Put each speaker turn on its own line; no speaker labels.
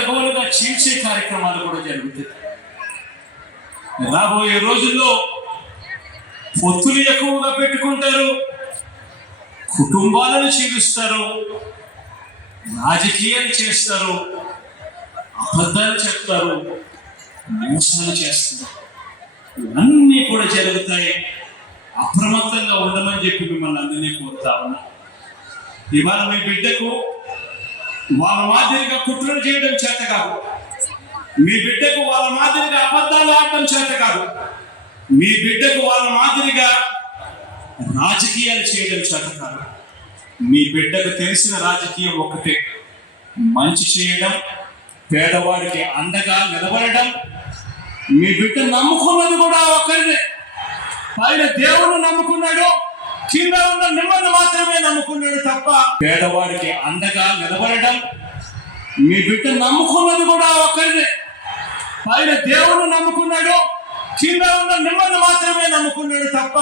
అడ్డగోలుగా చీల్చే కార్యక్రమాలు కూడా జరుగుతాయి. రాబోయే రోజుల్లో పొత్తులు ఎక్కువగా పెట్టుకుంటారు కుటుంబాలను చీలుస్తారు రాజకీయాలు చేస్తారు అబద్ధాలు చెప్తారు మోసాలు చేస్తారు. ఇవన్నీ కూడా జరుగుతాయి. అప్రమత్తంగా ఉండమని చెప్పి మిమ్మల్ని అందరినీ కోరుతా ఉన్నా. ఇవాళ మీ బిడ్డకు వాళ్ళ మాదిరిగా కుట్రలు చేయడం చేత కాదు. మీ బిడ్డకు వాళ్ళ మాదిరిగా అబద్ధాలు ఆడటం చేత కాదు. మీ బిడ్డకు వాళ్ళ మాదిరిగా రాజకీయాలు చేయడం చేత కాదు. మీ బిడ్డకు తెలిసిన రాజకీయం ఒకటే మంచి చేయడం పేదవాడికి అండగా నిలబడడం మీ బిడ్డ నమ్ముకున్నది కూడా ఒకరినే పైన దేవుడు నమ్ముకున్నాడు కింద ఉన్న మిమ్మల్ని మాత్రమే తప్ప పేదవాడికి అండగా నిలబడడం మీ బిడ్డ నమ్ముకున్నది కూడా ఒకరినే ఆయన దేవుడు నమ్ముకున్నాడు కింద ఉన్న మిమ్మల్ని మాత్రమే నమ్ముకున్నాడు తప్ప